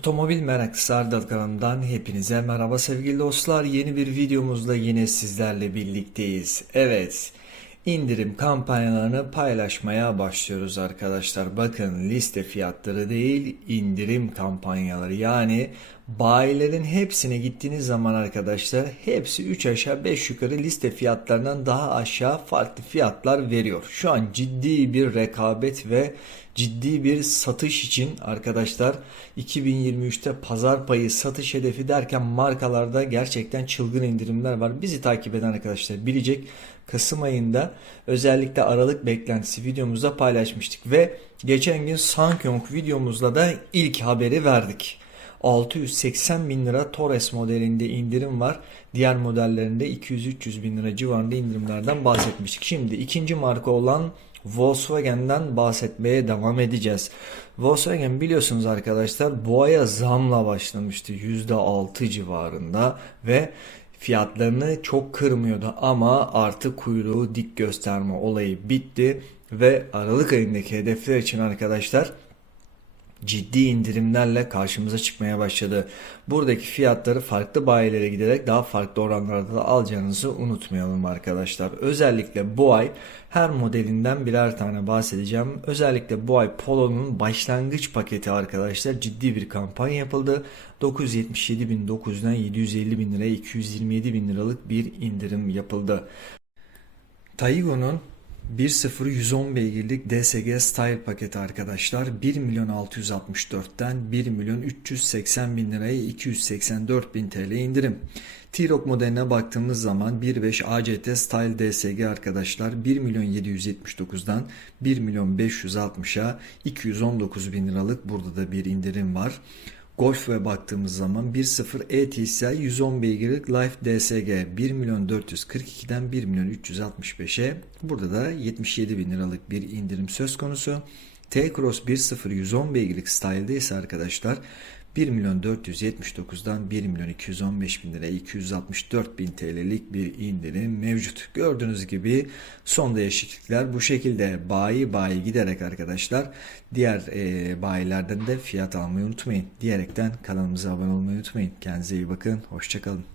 Otomobil meraklısı Ardal kanalından hepinize merhaba sevgili dostlar. Yeni bir videomuzla yine sizlerle birlikteyiz. Evet, indirim kampanyalarını paylaşmaya başlıyoruz arkadaşlar. Bakın liste fiyatları değil, indirim kampanyaları. Yani bayilerin hepsine gittiğiniz zaman arkadaşlar hepsi 3 aşağı 5 yukarı liste fiyatlarından daha aşağı farklı fiyatlar veriyor. Şu an ciddi bir rekabet ve ciddi bir satış için arkadaşlar 2023'te pazar payı satış hedefi derken markalarda gerçekten çılgın indirimler var. Bizi takip eden arkadaşlar bilecek. Kasım ayında özellikle Aralık beklentisi videomuzda paylaşmıştık ve geçen gün Sankyong videomuzla da ilk haberi verdik. 680 bin lira Torres modelinde indirim var. Diğer modellerinde 200-300 bin lira civarında indirimlerden bahsetmiştik. Şimdi ikinci marka olan Volkswagen'den bahsetmeye devam edeceğiz. Volkswagen biliyorsunuz arkadaşlar bu aya zamla başlamıştı %6 civarında ve fiyatlarını çok kırmıyordu ama artık kuyruğu dik gösterme olayı bitti ve Aralık ayındaki hedefler için arkadaşlar ciddi indirimlerle karşımıza çıkmaya başladı. Buradaki fiyatları farklı bayilere giderek daha farklı oranlarda da alacağınızı unutmayalım arkadaşlar. Özellikle bu ay her modelinden birer tane bahsedeceğim. Özellikle bu ay Polo'nun başlangıç paketi arkadaşlar ciddi bir kampanya yapıldı. 977.900'den 750.000 liraya 227.000 liralık bir indirim yapıldı. Taygo'nun 1.0 110 beygirlik DSG Style paketi arkadaşlar 1 milyon 664'ten 1 milyon 380 bin liraya 284 bin TL indirim. T-Roc modeline baktığımız zaman 1.5 ACT Style DSG arkadaşlar 1 milyon 779'dan 1 milyon 560'a 219 bin liralık burada da bir indirim var. Golf'e baktığımız zaman 1.0 ETSI 110 beygirlik Life DSG 1 milyon 442'den 1 milyon 365'e burada da 77 bin liralık bir indirim söz konusu. T-Cross 1.0 110 beygirlik style'de ise arkadaşlar 1 milyon 479'dan 1 milyon 215 bin liraya 264 bin TL'lik bir indirim mevcut. Gördüğünüz gibi son değişiklikler bu şekilde bayi bayi giderek arkadaşlar diğer e, bayilerden de fiyat almayı unutmayın. Diyerekten kanalımıza abone olmayı unutmayın. Kendinize iyi bakın. Hoşçakalın.